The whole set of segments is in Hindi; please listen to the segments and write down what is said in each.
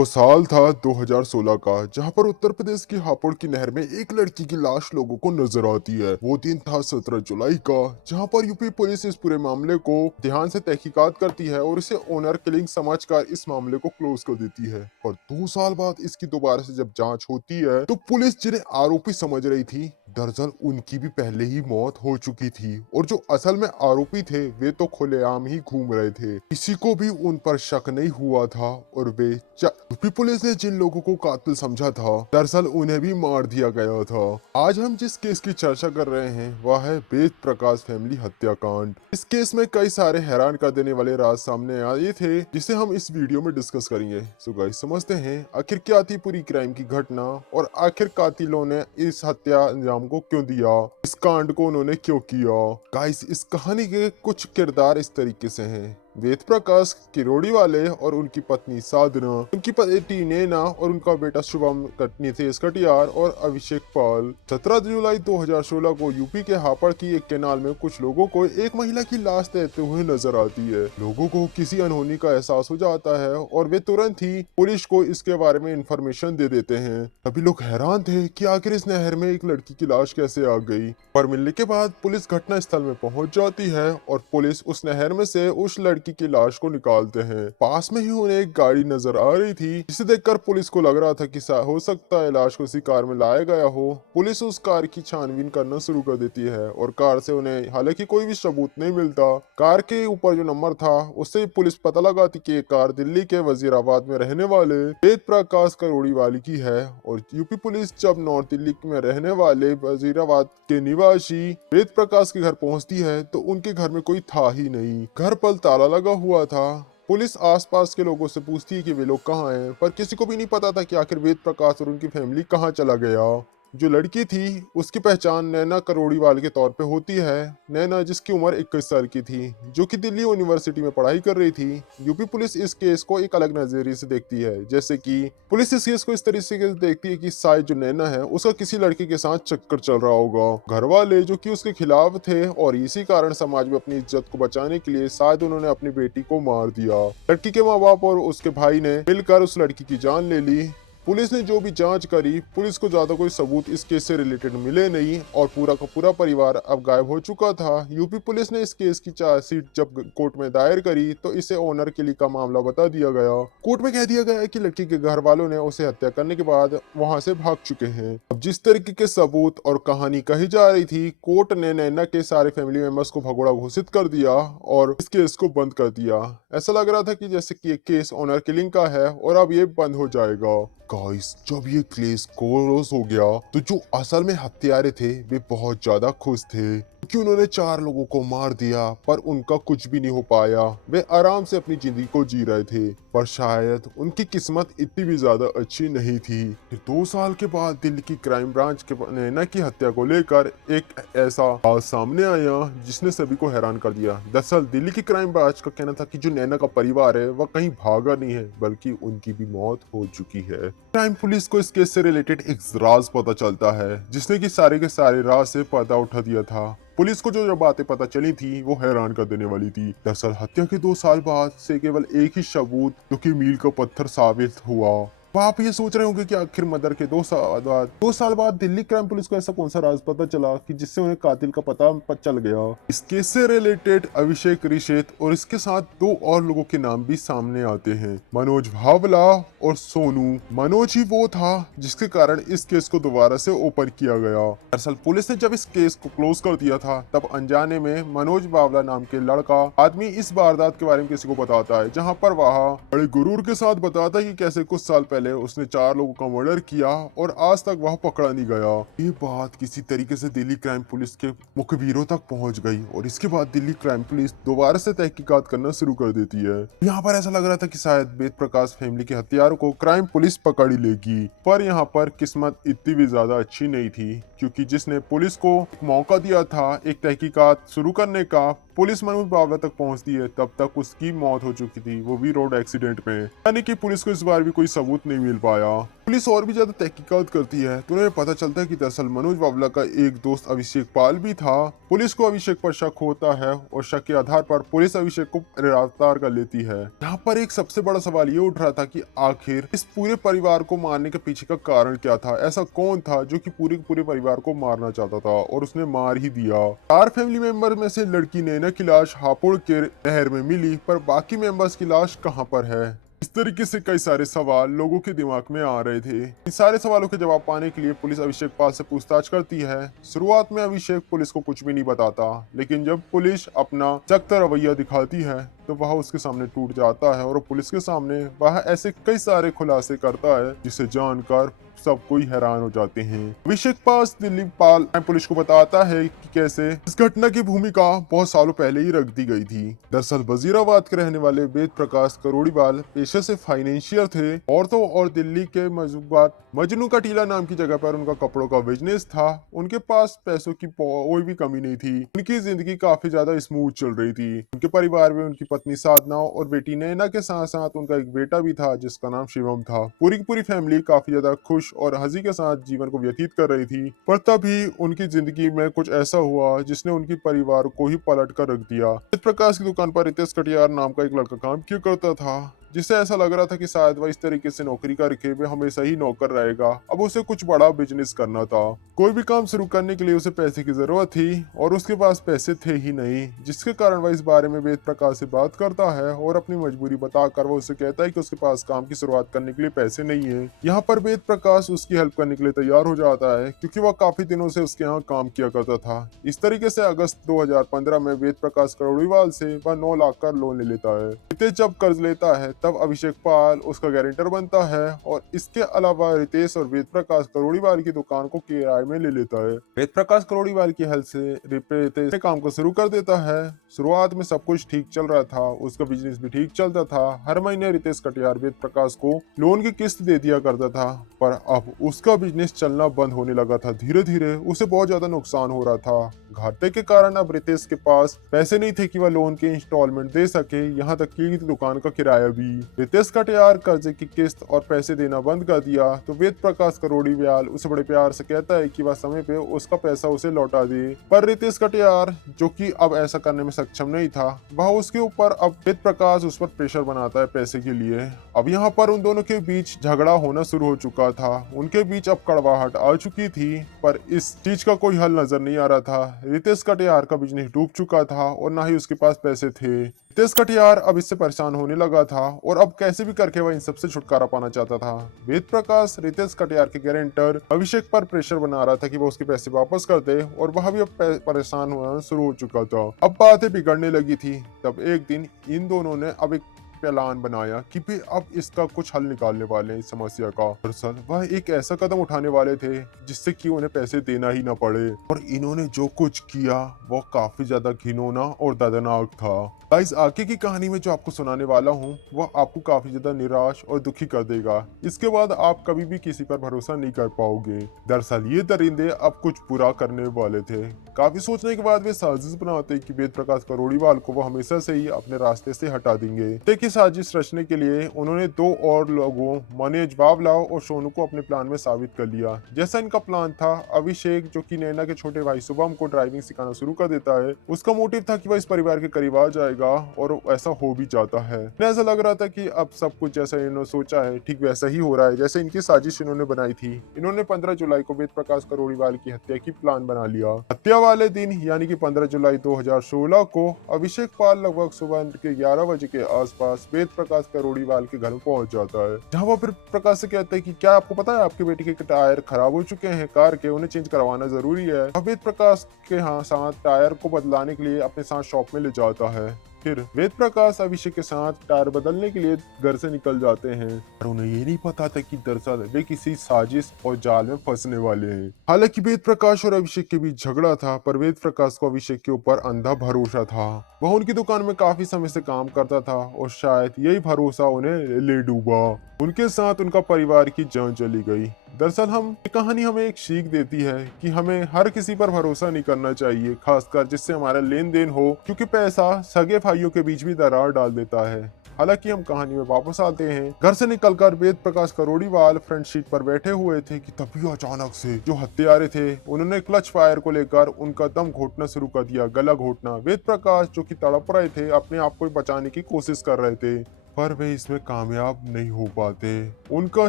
वो साल था 2016 का, जहां पर उत्तर प्रदेश की हापुड़ की नहर में एक लड़की की लाश लोगों को नजर आती है। वो दिन था 17 जुलाई का, जहां पर यूपी पुलिस इस पूरे मामले को ध्यान से तहकीकात करती है और इसे ऑनर किलिंग समझकर इस मामले को क्लोज कर देती है। और 2 साल बाद इसकी दोबारा से जब जांच होती है तो पुलिस जिन्हें आरोपी समझ रही थी, दरअसल उनकी भी पहले ही मौत हो चुकी थी और जो असल में आरोपी थे वे तो खुलेआम ही घूम रहे थे। किसी को भी उन पर शक नहीं हुआ था और वे यूपी पुलिस ने जिन लोगों को कातिल समझा था, दरअसल उन्हें भी मार दिया गया था। आज हम जिस केस की चर्चा कर रहे हैं वह है वेद प्रकाश फैमिली हत्याकांड। इस केस में कई सारे हैरान कर देने वाले राज सामने आए थे, जिसे हम इस वीडियो में डिस्कस करेंगे। सो गाइस, समझते हैं आखिर क्या थी पूरी क्राइम की घटना और आखिर कातिलों ने इस हत्या अंजाम को क्यों दिया, इस कांड को उन्होंने क्यों किया। गाइस, इस कहानी के कुछ किरदार इस तरीके से हैं। वेद प्रकाश किरोड़ी वाले और उनकी पत्नी साधना, उनकी बेटी नैना और उनका बेटा शुभम नितेश कटियार और अभिषेक पाल। 17 जुलाई 2016 को यूपी के हापड़ की एक केनाल में कुछ लोगों को एक महिला की लाश तैरते हुए नजर आती है। लोगों को किसी अनहोनी का एहसास हो जाता है और वे तुरंत ही पुलिस को इसके बारे में इंफॉर्मेशन दे देते हैं। सभी लोग हैरान थे कि आखिर इस नहर में एक लड़की की लाश कैसे आ गई। पर मिलने के बाद पुलिस घटना स्थल में पहुंच जाती है और पुलिस उस नहर में से उस लड़की की लाश को निकालते हैं। पास में ही उन्हें एक गाड़ी नजर आ रही थी, जिसे देखकर पुलिस को लग रहा था कि हो सकता है लाश को इसी कार में लाया गया हो। पुलिस उस कार की छानबीन करना शुरू कर देती है और कार से उन्हें हालांकि कोई भी सबूत नहीं मिलता। कार के ऊपर जो नंबर था उससे पुलिस पता लगाती कि ये कार दिल्ली के वजीराबाद में रहने वाले वेद प्रकाश करोड़ी वाली की है। और यूपी पुलिस जब नॉर्थ दिल्ली में रहने वाले वजीराबाद के निवासी वेद प्रकाश के घर पहुंचती है तो उनके घर में कोई था ही नहीं। घर पर ताला लगा हुआ था। पुलिस आसपास के लोगों से पूछती है कि वे लोग कहाँ हैं, पर किसी को भी नहीं पता था कि आखिर वेद प्रकाश और उनकी फैमिली कहाँ चला गया। जो लड़की थी उसकी पहचान नैना करोड़ीवाल के तौर पे होती है। नैना, जिसकी उम्र 21 साल की थी, जो कि दिल्ली यूनिवर्सिटी में पढ़ाई कर रही थी। यूपी पुलिस इस केस को एक अलग नजरिए से देखती है, जैसे कि पुलिस इस केस को इस तरीके से देखती है कि शायद जो नैना है उसका किसी लड़के के साथ चक्कर चल रहा होगा। घर वाले जो कि उसके खिलाफ थे और इसी कारण समाज में अपनी इज्जत को बचाने के लिए शायद उन्होंने अपनी बेटी को मार दिया। लड़की के माँ बाप और उसके भाई ने मिलकर उस लड़की की जान ले ली। पुलिस ने जो भी जांच करी, पुलिस को ज्यादा कोई सबूत इस केस से रिलेटेड मिले नहीं और पूरा का पूरा परिवार अब गायब हो चुका था। यूपी पुलिस ने इस केस की चार्जशीट जब कोर्ट में दायर करी तो इसे ऑनर किलिंग का मामला बता दिया गया। कोर्ट में कह दिया गया कि लड़की के घर वालों ने उसे हत्या करने के बाद वहां से भाग चुके हैं। अब जिस तरीके के सबूत और कहानी कही जा रही थी, कोर्ट ने नैना के सारे फैमिली मेंबर्स को भगोड़ा घोषित कर दिया और इस केस को बंद कर दिया। ऐसा लग रहा था कि जैसे कि ये केस ऑनर किलिंग का है और अब ये बंद हो जाएगा। गाइस, जब ये केस क्लोज हो गया तो जो असल में हत्यारे थे वे बहुत ज्यादा खुश थे, क्योंकि उन्होंने 4 लोगों को मार दिया पर उनका कुछ भी नहीं हो पाया। वे आराम से अपनी जिंदगी को जी रहे थे, पर शायद उनकी किस्मत इतनी भी ज्यादा अच्छी नहीं थी। फिर 2 साल के बाद दिल्ली की क्राइम ब्रांच के नैना की हत्या को लेकर एक ऐसा बात सामने आया जिसने सभी को हैरान कर दिया। दरअसल दिल्ली की क्राइम ब्रांच का कहना था कि जो नैना का परिवार है वह कहीं भागा नहीं है, बल्कि उनकी भी मौत हो चुकी है। क्राइम पुलिस को इस केस से रिलेटेड एक राज पता चलता है, जिसने कि सारे के सारे राज से पर्दा उठा दिया था। पुलिस को जो बातें पता चली थी वो हैरान कर देने वाली थी। दरअसल हत्या के 2 साल बाद से केवल एक ही सबूत जो कि मील का पत्थर साबित हुआ। तो आप ये सोच रहे होंगे कि आखिर मर्डर के 2 साल बाद दिल्ली क्राइम पुलिस को ऐसा कौन सा राज पता चला कि जिससे उन्हें कातिल का पता चल गया। इस केस से रिलेटेड अभिषेक रिशेत और इसके साथ 2 और लोगों के नाम भी सामने आते हैं, मनोज भावला और सोनू। मनोज ही वो था जिसके कारण इस केस को दोबारा से ओपन किया गया। दरअसल पुलिस ने जब इस केस को क्लोज कर दिया था तब अनजाने में मनोज भावला नाम के लड़का आदमी इस वारदात के बारे में किसी को बताता है, जहाँ पर वह बड़े गुरूर के साथ बताता है कि कैसे कुछ साल पहले उसने 4 लोगों का मर्डर किया और आज तक वह पकड़ा नहीं गया। ये बात किसी तरीके से दिल्ली क्राइम पुलिस के मुखबिरों तक पहुंच गई और इसके बाद दिल्ली क्राइम पुलिस दोबारा से तहकीकात करना शुरू कर देती है। यहाँ पर ऐसा लग रहा था कि शायद वेद प्रकाश फैमिली के हत्यारों को क्राइम पुलिस पकड़ ही लेगी, पर यहाँ पर किस्मत इतनी भी ज्यादा अच्छी नहीं थी, क्योंकि जिसने पुलिस को मौका दिया था एक तहकीकात शुरू करने का, पुलिस मनोज भावला तक पहुंचती है तब तक उसकी मौत हो चुकी थी, वो भी रोड एक्सीडेंट में। यानी कि पुलिस को इस बार भी कोई सबूत नहीं मिल पाया। पुलिस और भी ज्यादा तहकीकात करती है तो उन्हें पता चलता है कि दरअसल मनोज वावला का एक दोस्त अभिषेक पाल भी था। पुलिस को अभिषेक पर शक होता है और शक के आधार पर पुलिस अभिषेक को गिरफ्तार कर लेती है। यहाँ पर एक सबसे बड़ा सवाल ये उठ रहा था कि आखिर इस पूरे परिवार को मारने के पीछे का कारण क्या था। ऐसा कौन था जो कि पूरे के पूरे परिवार को मारना चाहता था और उसने मार ही दिया। 4 फैमिली मेंबर में से लड़की नैना की लाश हापुड़ के नहर में मिली, पर बाकी मेंबर्स की लाश कहाँ पर है। इस तरीके से कई सारे सवाल लोगों के दिमाग में आ रहे थे। इन सारे सवालों के जवाब पाने के लिए पुलिस अभिषेक पाल से पूछताछ करती है। शुरुआत में अभिषेक पुलिस को कुछ भी नहीं बताता, लेकिन जब पुलिस अपना सख्त रवैया दिखाती है तो वह उसके सामने टूट जाता है और पुलिस के सामने वह ऐसे कई सारे खुलासे करता है जिसे जानकर सब कोई हैरान हो जाते हैं। अभिषेक पास दिलीप पाल पुलिस को बताता है कि कैसे इस घटना की भूमिका बहुत सालों पहले ही रख दी गई थी। दरअसल वजीराबाद के रहने वाले वेद प्रकाश करोड़ीवाल पेशे से फाइनेंशियर थे और तो और दिल्ली के मजनू का टीला नाम की जगह पर उनका कपड़ों का बिजनेस था। उनके पास पैसों की कोई भी कमी नहीं थी। उनकी जिंदगी काफी ज्यादा स्मूथ चल रही थी। उनके परिवार में उनकी पत्नी साधना और बेटी नैना के साथ साथ उनका एक बेटा भी था जिसका नाम शिवम था। पूरी की पूरी फैमिली काफी ज्यादा खुश और हंसी के साथ जीवन को व्यतीत कर रही थी। पर तभी उनकी जिंदगी में कुछ ऐसा हुआ जिसने उनके परिवार को ही पलट कर रख दिया। इस प्रकाश की दुकान पर रितेश कटियार नाम का एक लड़का काम किया करता था, जिससे ऐसा लग रहा था कि शायद वह इस तरीके से नौकरी करके वे हमेशा ही नौकर रहेगा। अब उसे कुछ बड़ा बिजनेस करना था। कोई भी काम शुरू करने के लिए उसे पैसे की जरूरत थी और उसके पास पैसे थे ही नहीं, जिसके कारण वह इस बारे में वेद प्रकाश से बात करता है और अपनी मजबूरी बताकर वह उसे कहता है कि उसके पास काम की शुरुआत करने के लिए पैसे नहीं है। यहाँ पर वेद प्रकाश उसकी हेल्प करने के लिए तैयार हो जाता है क्योंकि वह काफी दिनों से उसके यहाँ काम किया करता था। इस तरीके से अगस्त 2015 में वेद प्रकाश करोड़ीवाल से वह 9 लाख का लोन ले लेता है। रितेश जब कर्ज लेता है तब अभिषेक पाल उसका गारंटर बनता है और इसके अलावा रितेश और वेद प्रकाश करोड़ीवाल की दुकान को किराए में ले लेता है। वेद प्रकाश करोड़ीवाल की हेल्प से रितेश काम को शुरू कर देता है। शुरुआत में सब कुछ ठीक चल रहा था, उसका बिजनेस भी ठीक चलता था। हर महीने रितेश कटियार वेद प्रकाश को लोन की किस्त दे दिया करता था, पर अब उसका बिजनेस चलना बंद होने लगा था। धीरे धीरे उसे बहुत ज्यादा नुकसान हो रहा था। घाटे के कारण अब रितेश के पास पैसे नहीं थे कि वह लोन के इंस्टॉलमेंट दे सके, यहाँ तक कि दुकान का किराया भी। रितेश कटियार कर्जे की किस्त और पैसे देना बंद कर दिया तो वेद प्रकाश करोड़ीवाल उसे बड़े प्यार से कहता है कि वह समय पे उसका पैसा उसे लौटा दे। पर रितेश कटियार जो कि अब ऐसा करने में सक्षम नहीं था, वह उसके ऊपर अब वेद प्रकाश उस पर प्रेशर बनाता है पैसे के लिए। अब यहाँ पर उन दोनों के बीच झगड़ा होना शुरू हो चुका था। उनके बीच अब कड़वाहट आ चुकी थी, पर इस चीज का कोई हल नजर नहीं आ रहा था। रितेश कटियार का बिजनेस डूब चुका था और ना ही उसके पास पैसे थे। रितेश कटियार अब इससे परेशान होने लगा था और अब कैसे भी करके वह इन सबसे छुटकारा पाना चाहता था। वेद प्रकाश रितेश कटियार के गारंटर अभिषेक पर प्रेशर बना रहा था कि वो उसके पैसे वापस कर दे और वह भी अब परेशान होना शुरू हो चुका था। अब बातें बिगड़ने लगी थी। तब एक दिन इन दोनों ने अब एक प्लान बनाया कि भी अब इसका कुछ हल निकालने वाले हैं इस समस्या का। दरअसल वह एक ऐसा कदम उठाने वाले थे जिससे कि उन्हें पैसे देना ही न पड़े, और इन्होंने जो कुछ किया वो काफी ज्यादा घिनौना और दर्दनाक था। गाइस, आगे की कहानी में जो आपको सुनाने वाला हूँ वह आपको काफी ज्यादा निराश और दुखी कर देगा। इसके बाद आप कभी भी किसी पर भरोसा नहीं कर पाओगे। दरअसल ये दरिंदे अब कुछ बुरा करने वाले थे। काफी सोचने के बाद वे साजिश बनाते कि वेद प्रकाश करोड़ीवाल को वो हमेशा से ही अपने रास्ते से हटा देंगे। देखिए, साजिश रचने के लिए उन्होंने 2 और लोगों मनोज वावला और सोनू को अपने प्लान में साबित कर लिया। जैसा इनका प्लान था, अभिषेक जो कि नैना के छोटे भाई शुभम को ड्राइविंग सिखाना शुरू कर देता है। उसका मोटिव था कि वह इस परिवार के करीब आ जाएगा और ऐसा हो भी जाता है। ऐसा लग रहा था कि अब सब कुछ जैसा इन्होंने सोचा है ठीक वैसा ही हो रहा है जैसे इनकी साजिश इन्होंने बनाई थी। इन्होंने 15 जुलाई को वेद प्रकाश करोड़ीवाल की हत्या की प्लान बना लिया। हत्या वाले दिन यानी कि 15 जुलाई 2016 को अभिषेक पाल लगभग सुबह के 11 बजे के आसपास वेद प्रकाश करोड़ीवाल के घर में पहुंच जाता है, जहां वो फिर प्रकाश से कहते हैं कि क्या आपको पता है आपके बेटे के टायर खराब हो चुके हैं कार के, उन्हें चेंज करवाना जरूरी है। वेद प्रकाश के साथ टायर को बदलाने के लिए अपने साथ शॉप में ले जाता है। फिर वेद प्रकाश अभिषेक के साथ टायर बदलने के लिए घर से निकल जाते हैं, पर उन्हें ये नहीं पता था कि दरअसल वे किसी साजिश और जाल में फंसने वाले हैं। हालांकि वेद प्रकाश और अभिषेक के बीच झगड़ा था, पर वेद प्रकाश को अभिषेक के ऊपर अंधा भरोसा था। वह उनकी दुकान में काफी समय से काम करता था और शायद यही भरोसा उन्हें ले डूबा। उनके साथ उनका परिवार की जान चली गई। दरअसल ये कहानी हमें एक सीख देती है कि हमें हर किसी पर भरोसा नहीं करना चाहिए, खासकर जिससे हमारा लेन देन हो, क्योंकि पैसा सगे भाइयों के बीच भी दरार डाल देता है। हालांकि हम कहानी में वापस आते हैं। घर से निकलकर वेद प्रकाश करोड़ीवाल फ्रंट सीट पर बैठे हुए थे कि तभी अचानक से जो हत्यारे थे उन्होंने क्लच फायर को लेकर उनका दम घोटना शुरू कर दिया, गला घोटना। वेद प्रकाश जो कि तड़प रहे थे, अपने आप को बचाने की कोशिश कर रहे थे, पर वे इसमें कामयाब नहीं हो पाते। उनका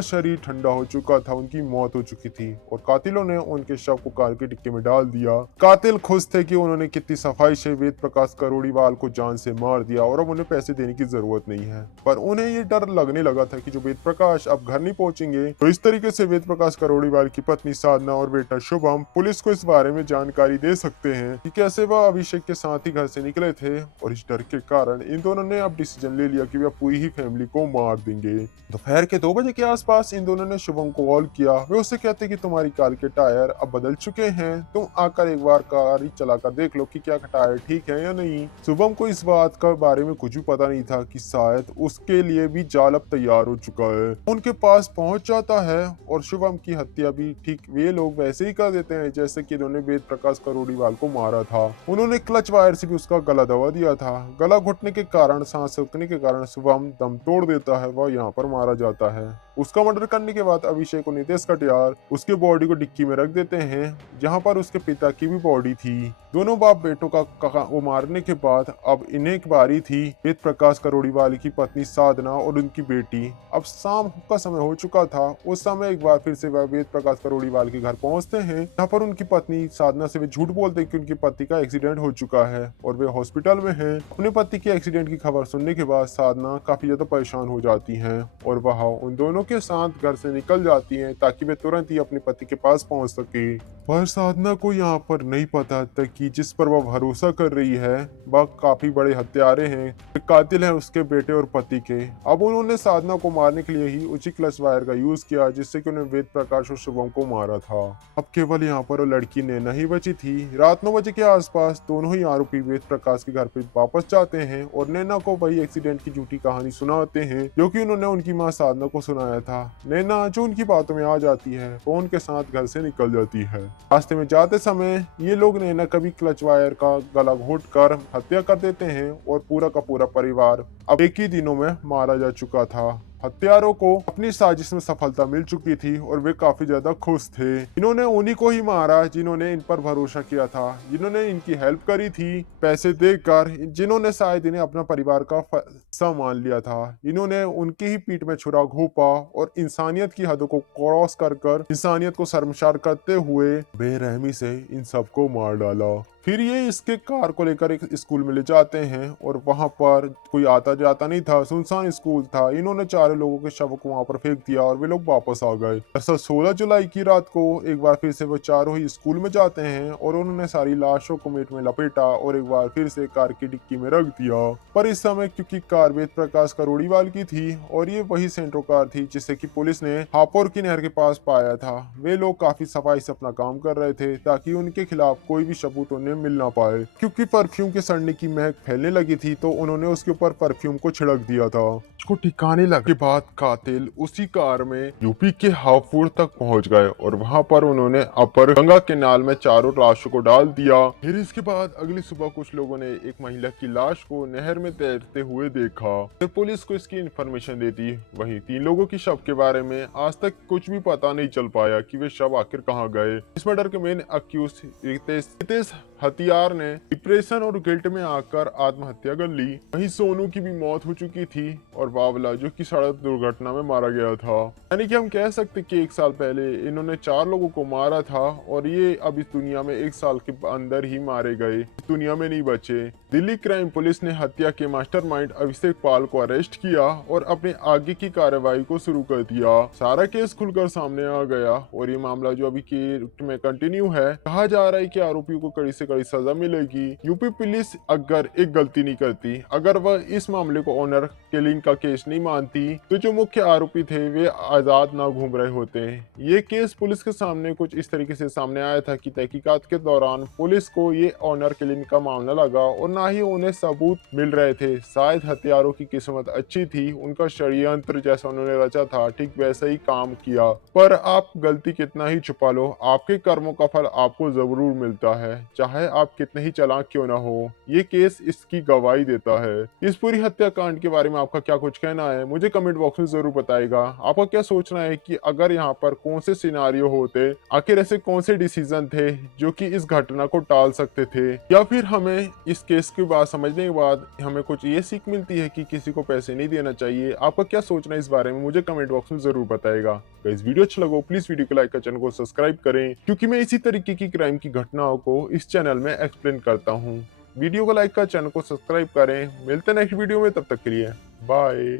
शरीर ठंडा हो चुका था, उनकी मौत हो चुकी थी और कातिलों ने उनके शव को कार की डिक्की में डाल दिया। कातिल खुश थे कि उन्होंने कितनी सफाई से वेद प्रकाश करोड़ीवाल को जान से मार दिया और अब उन्हें पैसे देने की जरूरत नहीं है। पर उन्हें ये डर लगने लगा था कि जो वेद प्रकाश अब घर नहीं पहुंचेंगे, तो इस तरीके से वेद प्रकाश करोड़ीवाल की पत्नी साधना और बेटा शुभम पुलिस को इस बारे में जानकारी दे सकते हैं कि कैसे वह अभिषेक के साथ ही घर से निकले थे। और इस डर के कारण इन दोनों ने अब डिसीजन ले लिया कि वे पूरी ही फैमिली को मार देंगे। दोपहर के 2 बजे के आसपास इन दोनों ने शुभम को कॉल किया। वे उससे कहते कि तुम्हारी कार के टायर अब बदल चुके हैं, तुम आकर एक बार कार ही चलाकर देख लो कि क्या टायर ठीक है या नहीं। शुभम को इस बात का बारे में कुछ भी पता नहीं था कि शायद उसके लिए भी जाल अब तैयार हो चुका है। उनके पास पहुंच जाता है और शुभम की हत्या भी ठीक वे लोग वैसे ही कर देते हैं जैसे कि इन्होंने वेद प्रकाश करोड़ीवाल को मारा था। उन्होंने क्लच वायर से भी उसका गला दबा दिया था। गला घुटने के कारण, सांस रुकने के कारण शुभम दम तोड़ देता है, वह यहाँ पर मारा जाता है। उसका मर्डर करने के बाद अभिषेक और नितेश कटियार उसके बॉडी को डिक्की में रख देते हैं, जहाँ पर उसके पिता की भी बॉडी थी। दोनों बाप बेटों का वो मारने के बाद अब इन्हें एक बारी थी वेद प्रकाश करोड़ीवाल की पत्नी साधना और उनकी बेटी। अब शाम का समय हो चुका था। उस समय एक बार फिर से वह वेद प्रकाश करोड़ीवाल के घर पहुंचते हैं, जहाँ पर उनकी पत्नी साधना से वे झूठ बोलते हैं कि उनके पति का एक्सीडेंट हो चुका है और वे हॉस्पिटल में हैं। अपने पति के एक्सीडेंट की खबर सुनने के बाद साधना काफी ज्यादा परेशान हो जाती हैं और वह उन दोनों के साथ घर से निकल जाती हैं ताकि वे तुरंत ही अपने पति के पास पहुंच सके। पर साधना को यहाँ पर नहीं पता था कि जिस पर वह भरोसा कर रही है वह काफी बड़े हत्यारे हैं, कातिल हैं उसके बेटे और पति के। अब उन्होंने साधना को मारने के लिए ही उसी क्लच वायर का यूज किया जिससे कि उन्हें वेद प्रकाश और शुभम को मारा था। अब केवल यहाँ पर वो लड़की नैना ही बची थी। रात 9 बजे के आसपास दोनों ही आरोपी वेद प्रकाश के घर पे वापस जाते हैं और नैना को वही एक्सीडेंट की झूठी कहानी सुनाते हैं जो कि उन्होंने उनकी माँ साधना को सुनाया था। नैना जो उनकी बातों में आ जाती है वो उनके साथ घर से निकल जाती है। रास्ते में जाते समय ये लोग नैना कभी क्लच वायर का गला घोट कर हत्या कर देते हैं और पूरा का पूरा परिवार अब एक ही दिनों में मारा जा चुका था। हत्यारों को अपनी साजिश में सफलता मिल चुकी थी और वे काफी ज्यादा खुश थे। इन्होंने उन्हीं को ही मारा जिन्होंने इन पर भरोसा किया था, जिन्होंने इनकी हेल्प करी थी पैसे देकर, जिन्होंने शायद इन्हें अपना परिवार का हिस्सा मान लिया था। इन्होंने उनकी ही पीठ में छुरा घोंपा और इंसानियत की हदों को क्रॉस कर इंसानियत को शर्मसार करते हुए बेरहमी से इन सबको मार डाला। फिर ये इसके कार को लेकर एक स्कूल में ले जाते हैं और वहां पर कोई आता जाता नहीं था, सुनसान स्कूल था। इन्होंने 4 लोगों के शव को वहां पर फेंक दिया और वे लोग वापस आ गए। दरअसल 16 जुलाई की रात को एक बार फिर से वो चारों ही स्कूल में जाते हैं और उन्होंने सारी लाशों को मीट में लपेटा और एक बार फिर से कार की डिक्की में रख दिया। पर इस समय क्योंकि कार वेद प्रकाश करोड़ीवाल की थी और ये वही सेंट्रो कार थी जिसे कि पुलिस ने हापुड़ की नहर के पास पाया था, वे लोग काफी सफाई से अपना काम कर रहे थे ताकि उनके खिलाफ कोई भी सबूत उन्हें मिल ना पाए। क्योंकि परफ्यूम के सड़ने की महक फैलने लगी थी तो उन्होंने उसके ऊपर परफ्यूम को छिड़क दिया था। उसको ठिकाने लगने के बाद कातिल उसी कार में यूपी के हापुड़ तक पहुंच गए और वहां पर उन्होंने अपर गंगा केनाल में चारों लाशों को डाल दिया। फिर इसके बाद अगली सुबह कुछ लोगों ने एक महिला की लाश को नहर में तैरते हुए देखा। फिर पुलिस को इसकी इंफॉर्मेशन दे दी। वहीं 3 लोगों की शव के बारे में आज तक कुछ भी पता नहीं चल पाया कि वे शव आखिर कहाँ गए। इस मर्डर के मेन अक्यूज रितेश हथियार ने डिप्रेशन और गिल्ट में आकर आत्महत्या कर ली। वहीं सोनू की भी मौत हो चुकी थी और बावला जो कि सड़क दुर्घटना में मारा गया था। यानी कि हम कह सकते कि 1 साल पहले इन्होंने 4 लोगों को मारा था और ये अब इस दुनिया में 1 साल के अंदर ही मारे गए, इस दुनिया में नहीं बचे। दिल्ली क्राइम पुलिस ने हत्या के मास्टरमाइंड अभिषेक पाल को अरेस्ट किया और अपने आगे की कार्रवाई को शुरू कर दिया। सारा केस खुलकर सामने आ गया और ये मामला जो अभी के में कंटिन्यू है। कहा जा रहा है कि आरोपियों को कड़ी से कड़ी सजा मिलेगी। यूपी पुलिस अगर एक गलती नहीं करती, अगर वह इस मामले को ऑनर किलिंग का केस नहीं मानती, तो जो मुख्य आरोपी थे वे आजाद ना घूम रहे होते। ये केस पुलिस के सामने कुछ इस तरीके से सामने आया था कि तहकीकात के दौरान पुलिस को ये ऑनर किलिंग का मामला लगा और ना ही उन्हें सबूत मिल रहे थे। शायद हत्यारों की किस्मत अच्छी थी, उनका षड्यंत्र जैसा उन्होंने रचा था ठीक वैसा ही काम किया। पर आप गलती कितना ही छुपा लो, आपके कर्मों का फल आपको जरूर मिलता है, चाहे आप कितने ही चालाक क्यों ना हो। ये केस इसकी गवाही देता है। इस पूरी हत्याकांड के बारे में आपका क्या कुछ कहना है मुझे कमेंट बॉक्स में जरूर बताएगा। आपका क्या सोचना है कि अगर यहाँ पर कौन से सिनारियो होते, आखिर ऐसे कौन से डिसीजन थे जो कि इस घटना को टाल सकते थे, या फिर हमें इस केस की बात समझने के बाद हमें कुछ ये सीख मिलती है कि किसी को पैसे नहीं देना चाहिए। आपका क्या सोचना है इस बारे में मुझे कमेंट बॉक्स में जरूर बताएगा। गाइस वीडियो अच्छा लगा प्लीज वीडियो को लाइक कर, चैनल को सब्सक्राइब करें, क्योंकि मैं इसी तरीके की क्राइम की घटनाओं को इस चैनल में एक्सप्लेन करता हूँ। वीडियो को लाइक कर, चैनल को सब्सक्राइब करें। मिलते हैं नेक्स्ट वीडियो में, तब तक के लिए बाय।